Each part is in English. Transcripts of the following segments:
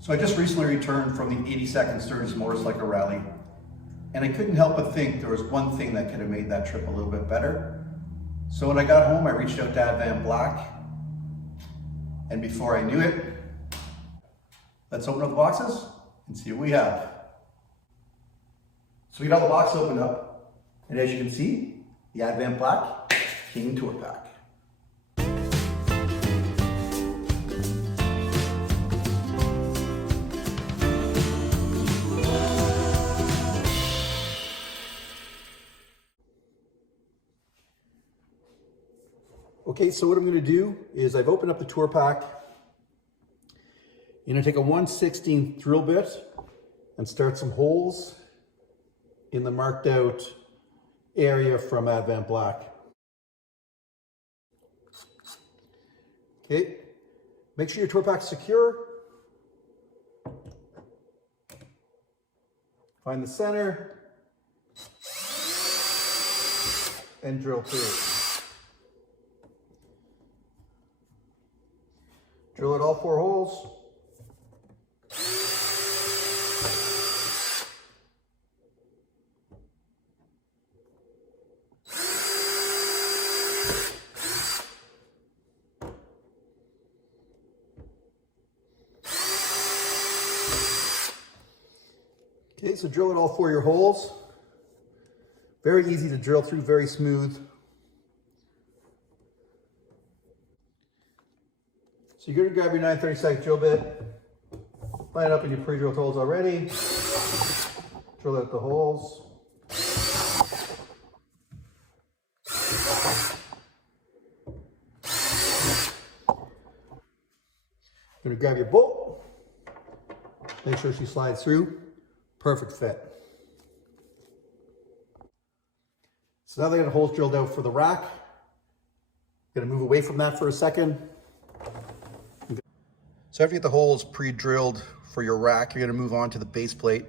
So I just recently returned from the 82nd Sturgis Motorcycle Rally, and I couldn't help but think there was one thing that could have made that trip a little bit better. So when I got home, I reached out to AdvanBlack, and before I knew it, let's open up the boxes and see what we have. So we got the box opened up, and as you can see, the AdvanBlack King Tour Pack. Okay, so what I'm going to do is I've opened up the tour pack. I'm going to take a 1/16 drill bit and start some holes in the marked out area from AdvanBlack. Okay, make sure your tour pack's secure. Find the center and drill through. Drill out all 4 holes. Okay, so drill out all 4 of your holes. Very easy to drill through, very smooth. So you're going to grab your 9/32 drill bit, line it up in your pre-drilled holes already, drill out the holes. You're going to grab your bolt, make sure she slides through, perfect fit. So now they got the holes drilled out for the rack. I'm going to move away from that for a second. So after you get the holes pre-drilled for your rack, you're going to move on to the base plate.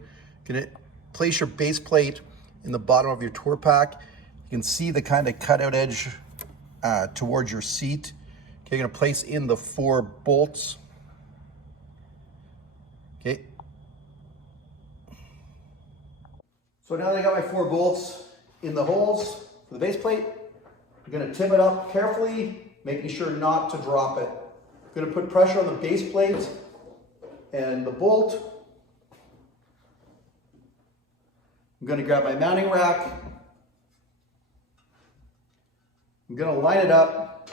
You're going to place your base plate in the bottom of your tour pack. You can see the kind of cutout edge towards your seat. Okay, you're going to place in the 4 bolts. Okay. So now that I got my 4 bolts in the holes for the base plate, I'm going to tip it up carefully, making sure not to drop it. I'm going to put pressure on the base plate and the bolt. I'm going to grab my mounting rack. I'm going to line it up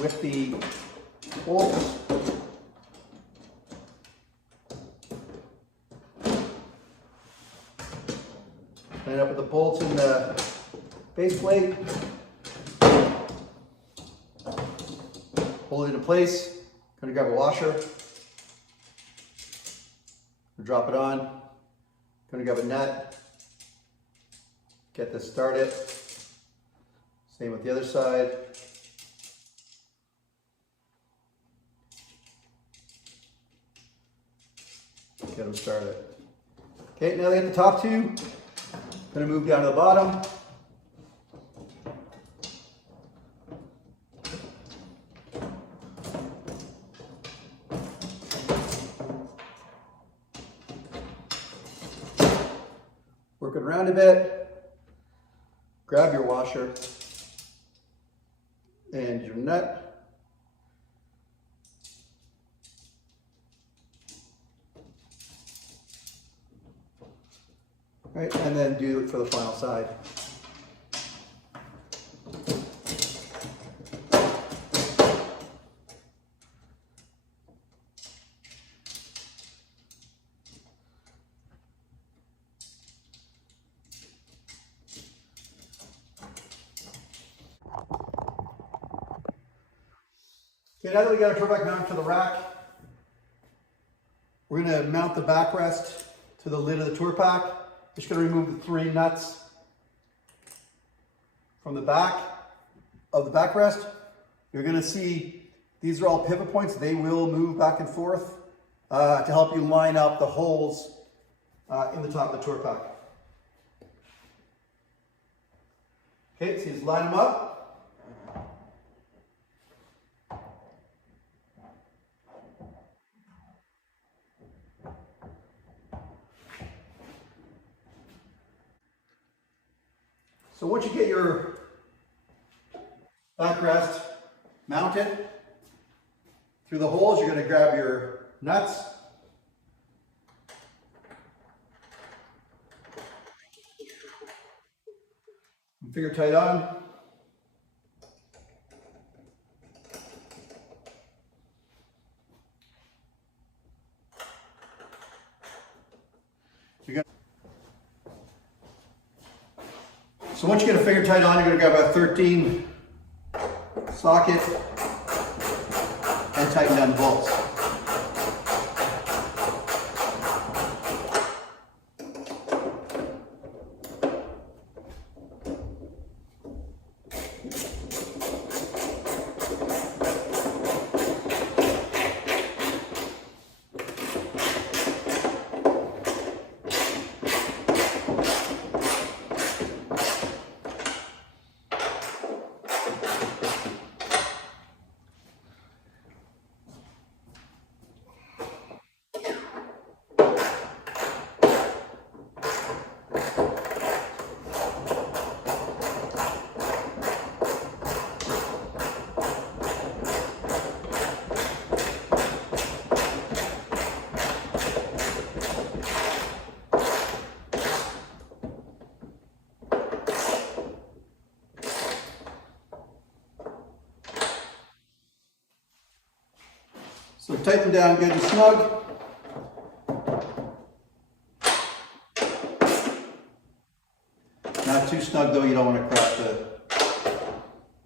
with the bolts. Line it up with the bolts in the base plate. Hold it in place. I'm going to grab a washer. Drop it on. I'm going to grab a nut. Get this started. Same with the other side. Get them started. Okay, now they get the top 2. I'm going to move down to the bottom. Work it around a bit, grab your washer and your nut. Right, and then do it for the final side. Okay, now that we got our tour pack mounted to the rack, we're going to mount the backrest to the lid of the tour pack. Just going to remove the 3 nuts from the back of the backrest. You're going to see these are all pivot points. They will move back and forth to help you line up the holes in the top of the tour pack. Okay, so you just line them up. So once you get your backrest mounted through the holes, you're going to grab your nuts. Finger tight on. So once you get a finger tight on, you're going to grab a 13 socket and tighten down the bolts. So tighten down good and snug. Not too snug though, you don't want to crack the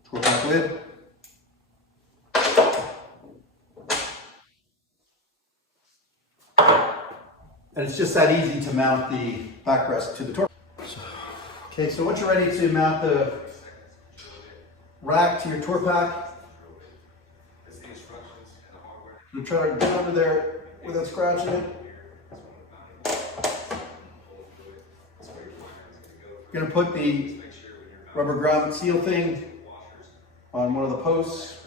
tour pack lid. And it's just that easy to mount the backrest to the tour. Okay, so once you're ready to mount the rack to your tour pack, you try to get under there without scratching it. You're going to put the rubber ground seal thing on one of the posts.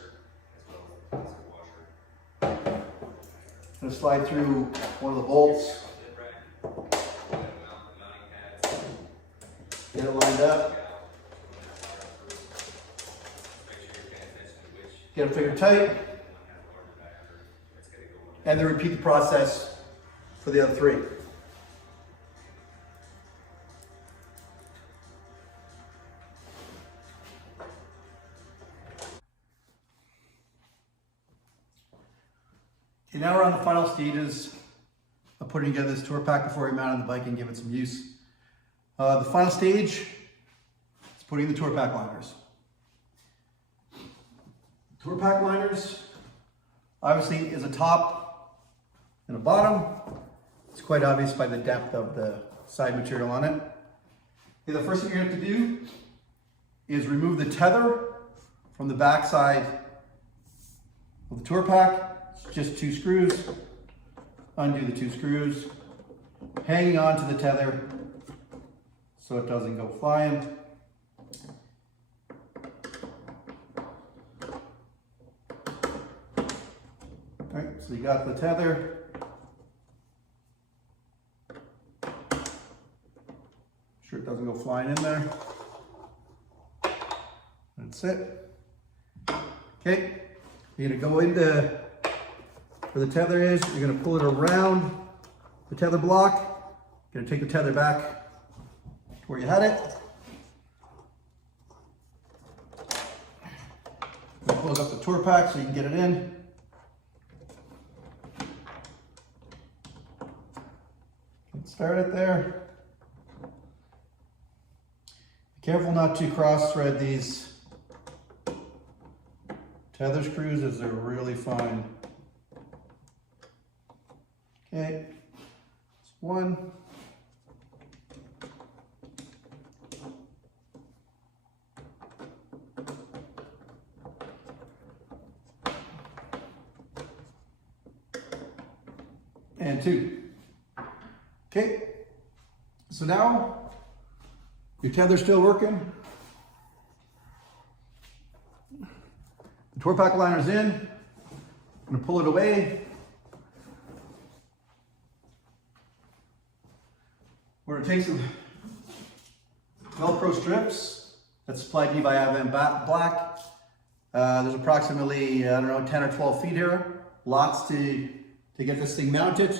Going to slide through one of the bolts. Get it lined up. Get it figured tight. And then repeat the process for the other three. Okay, now we're on the final stages of putting together this tour pack before we mount on the bike and give it some use. The final stage is putting the tour pack liners. Tour pack liners obviously is a top and a bottom. It's quite obvious by the depth of the side material on it. Okay, the first thing you have to do is remove the tether from the back side of the tour pack. It's just 2 screws. Undo the 2 screws, hanging on to the tether so it doesn't go flying. All right, so you got the tether. Sure it doesn't go flying in there. That's it. Okay, you're gonna go into where the tether is. You're gonna pull it around the tether block. You're gonna take the tether back to where you had it. Close up the tour pack so you can get it in. Start it there. Be careful not to cross thread these tether screws as they're really fine. Okay, that's 1. And 2. Okay, so now your tether's still working. The tour pack liner's in. I'm gonna pull it away. We're gonna take some Velcro strips that's supplied to you by AdvanBlack. There's approximately, I don't know, 10 or 12 feet here. Lots to get this thing mounted.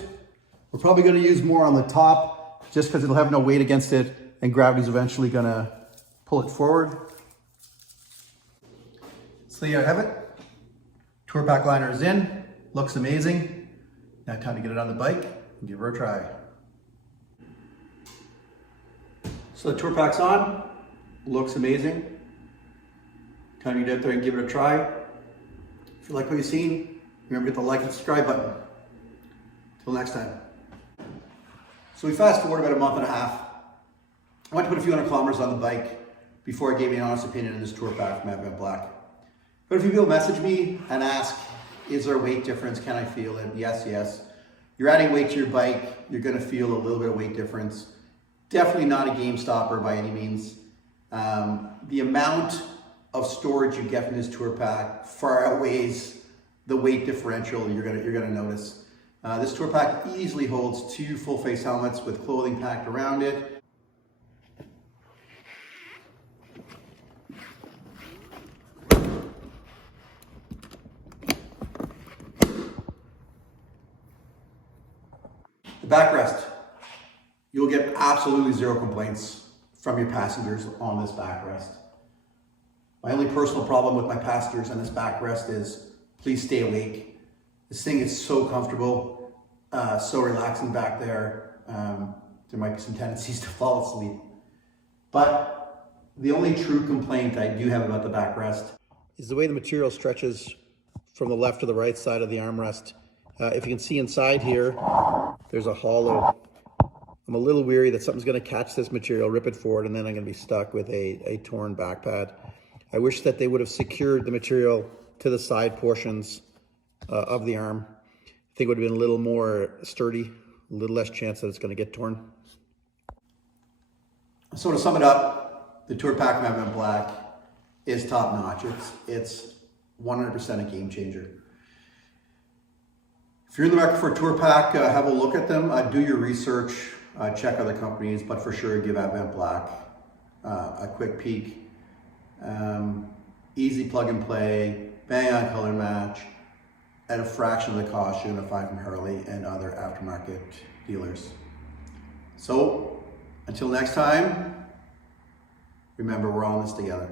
We're probably going to use more on the top just because it'll have no weight against it and gravity's eventually going to pull it forward. So there you have it. Tour Pack liner is in. Looks amazing. Now time to get it on the bike and give her a try. So the Tour Pack's on. Looks amazing. Time to get out there and give it a try. If you like what you've seen, remember to hit the like and subscribe button. Till next time. So we fast forward about a month and a half. I went to put a few hundred kilometers on the bike before I gave you an honest opinion on this Tour Pack from AdvanBlack. But if you people message me and ask, is there a weight difference? Can I feel it? Yes, yes. You're adding weight to your bike. You're going to feel a little bit of weight difference. Definitely not a game stopper by any means. The amount of storage you get from this Tour Pack far outweighs the weight differential you're gonna notice. This Tour Pack easily holds 2 full face helmets with clothing packed around it. The backrest. You'll get absolutely 0 complaints from your passengers on this backrest. My only personal problem with my passengers on this backrest is please stay awake. This thing is so comfortable, so relaxing back there. There might be some tendencies to fall asleep. But the only true complaint I do have about the backrest is the way the material stretches from the left to the right side of the armrest. If you can see inside here, there's a hollow. I'm a little weary that something's going to catch this material, rip it forward, and then I'm going to be stuck with a torn back pad. I wish that they would have secured the material to the side portions of the arm. I think it would have been a little more sturdy, a little less chance that it's going to get torn. So to sum it up, the Tour Pack from AdvanBlack is top notch. It's 100% a game changer. If you're in the market for a Tour Pack, have a look at them. Do your research, check other companies, but for sure give AdvanBlack a quick peek. Easy plug and play, bang on color match, at a fraction of the cost you can find from Harley and other aftermarket dealers. So until next time, remember we're all in this together.